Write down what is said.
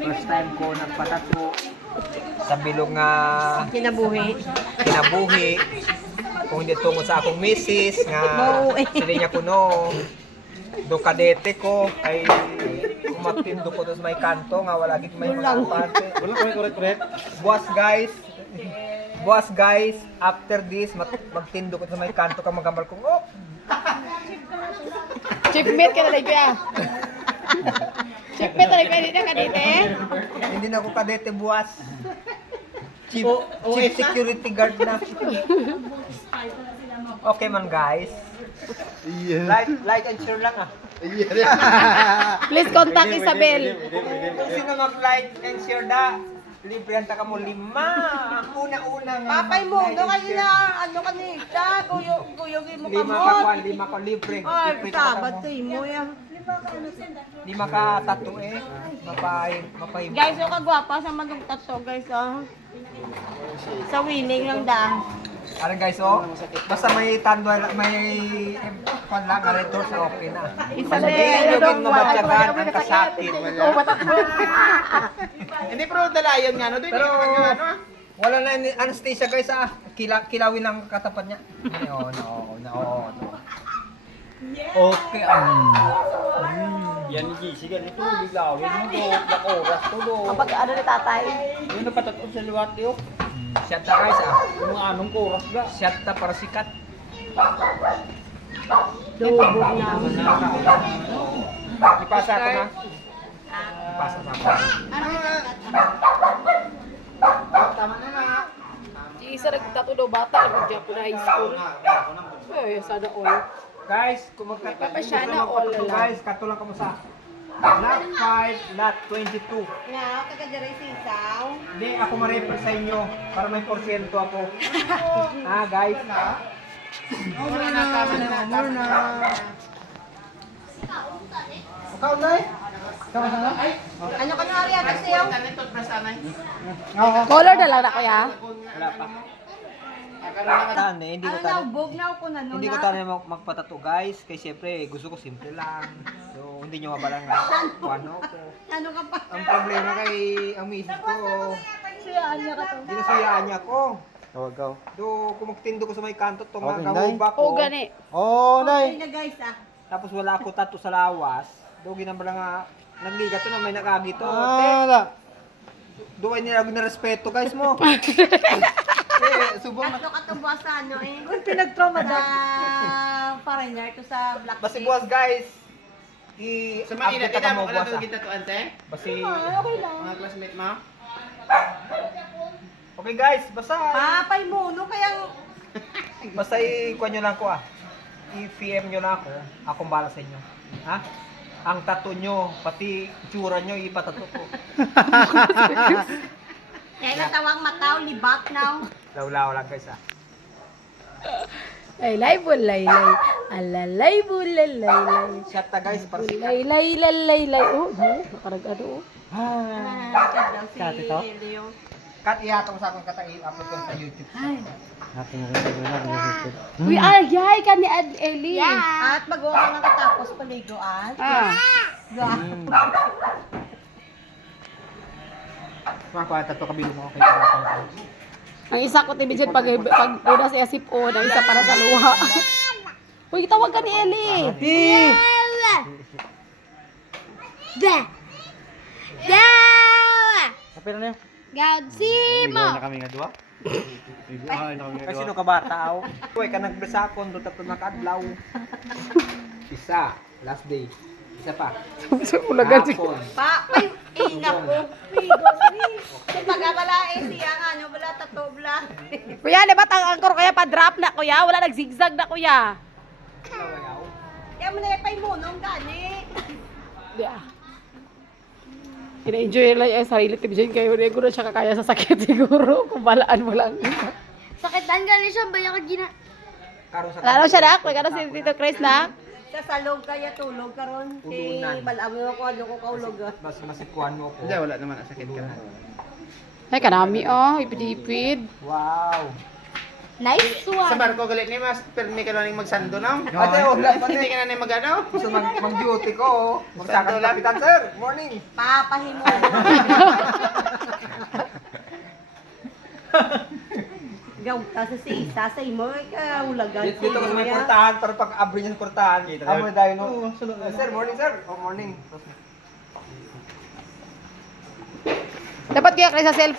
First time ko nagpatato sa bilog nga Kinabuhi. kinabuhi. Kung hindi tungod sa akong misis nga sila niya kuno do kadete ko kay kumatindo ko sa may kanto nga wala gid may mga parte. Wala correct. Boss guys, after this magtindo ko sa may kanto ka magambal ko. Oh, Chipmate ka na lang kaya. Chipmate na lang kaya kadite. hindi na ako kadete buwas. Chief security guard na. Okay man guys. Like and share lang ah. Please contact Isabel. Kung sino mag-like and share da, libre ka mo 5. Una-una nga. Papay mo, no kayo na, ano ka nita, guyogin mo ka mo. 5 ka libre. Ay, Libre sabat ka mo. mo yan. 5 ka tattoo eh. Mapahim. Guys, yung kagwapa sa manong tato, guys, oh. Sa winning lang da. Ano guys oh, basta may tando, may pan lang nga ito sa okay na. Isabel, Hindi yung mabatyagan ang kasakit. Hindi pero dalayan nga no, doon Pero ano. wala na anesthesia guys ah. Kilawin ang katapat niya. Oo. Okay. Yan ni GC ganito, ligawin mo do, black oras to do. Kapag ano ni tatay? Yun na patatod sa liwat yo. Shot na guys ah. Yung anong oras ga. Shot na para sikat. Lubog na. Ipasa ko na. Ipasa na ako. Tama na na. Isa nagtato daw bata, nag-Japan na high school. Ay, sana all. Guys, kung magkatato Papasana all lang. guys, katulang ka mo sa lot 5, lot 22. Na, kagadiray sisaw. Hindi, ako ma-refer sa inyo para may porsyento ako. Guys. Mura na tama na. Ikaw, Nay? Ikaw, sana? Ano ka na rin ata siya? Color na lang na kuya. Wala pa. Hindi ko Ano na, tayo. bog na ako na Hindi ko tayo magpatato guys. Kaya siyempre, gusto ko simple lang. So, hindi nyo mabalang nga. Ano ko. Ano ka pa? Ang problema kay ang misis ko, Siyaan niya ka to. ginasayaan niya ako. Tawagaw. Do, kung magtindo ko sa may kanto, itong mga Okay, kahuba ko. Oo, gani. Oh, Okay nay. na guys, ah. Tapos wala ako tato sa lawas. Do, ginambala nga, nagliga to na may nakagito. Ala. Do, ay nila respeto guys mo. Subong na. Tatlo ka to buwas sa ano eh. Kung pinag-trauma na foreigner to sa black Basi buwas guys. Sa Manila, update ka mo wala buwas to ah. kita to ante? Basi, Okay lang. Mga classmate mo? okay guys, basta, Papay mo, no? Kaya basta i-kuha nyo lang ko ah. I-PM nyo na ako, akong bala sa inyo. Ha? Ang tattoo nyo, pati tsura nyo, ipatato ko. kaya natawang mataw, libak now. Law-law lang guys ah. Laylay bulaylay. Alalay bulaylay. Shot na guys, para sikat. Laylay laylay. Oh, nakarag ano oh. Kati to? Kat ihatong sa akong kata i-upload ko sa YouTube. Uy, ay ka ni Ad Eli. At mag-uwa ka nga katapos paliguan. Ah. Mga tattoo kabilo mo okay para. Ang isa ko tibidyan pag una sa asip o, ang isa para sa luha. Uy, tawag ka ni Eli. Kapira na yun. Gadsimo. Na kami nga dua. Na kami Kasi sino ka bata aw? Uy, ka nagbesakon do tatlo nakadlaw. Isa, last day. Isa pa. Ulagan si Hapon. Pa, ay, ina ko. Pigos ni. Pagkabala eh siya, ano, bala, tato, bala. Kuya, di ba ang angkor kaya pa-drop na kuya? Wala nag-zigzag na kuya. Kaya mo na ipay mo, nung gani. Di ah. Ina-enjoy lang yung sarili tibidyan kayo. Hindi ko na siya kakaya sa sakit siguro. Kung balaan mo lang. Sakitan gani siya, bayan ka gina. Karon sa Lalo siya na? Kung ano si Tito Chris na? Sa salog kaya tulog karon. Si Ulunan. balamo ko ano ko kaulog. mas masikuan mo ko. Hindi, wala naman. Sakit ka na. Ay, kanami oh. Ipid-ipid. Wow. Nice Sa one. barko galit ni mas, pero hindi ka na ning magsando no? Ate, wala pa Hindi ni. ka na ning magano? Gusto mag-duty ko. Magsakang kapitan, sir. Morning. Papahimo. Gaw ka sa sisa sa imo ka ulagan. Dito ko sa may kurtahan, pero pag abri niya sa kurtahan, Kita, amoy dahil no. Sir, morning, sir. Oh, morning. Dapat kaya kayo sa cellphone.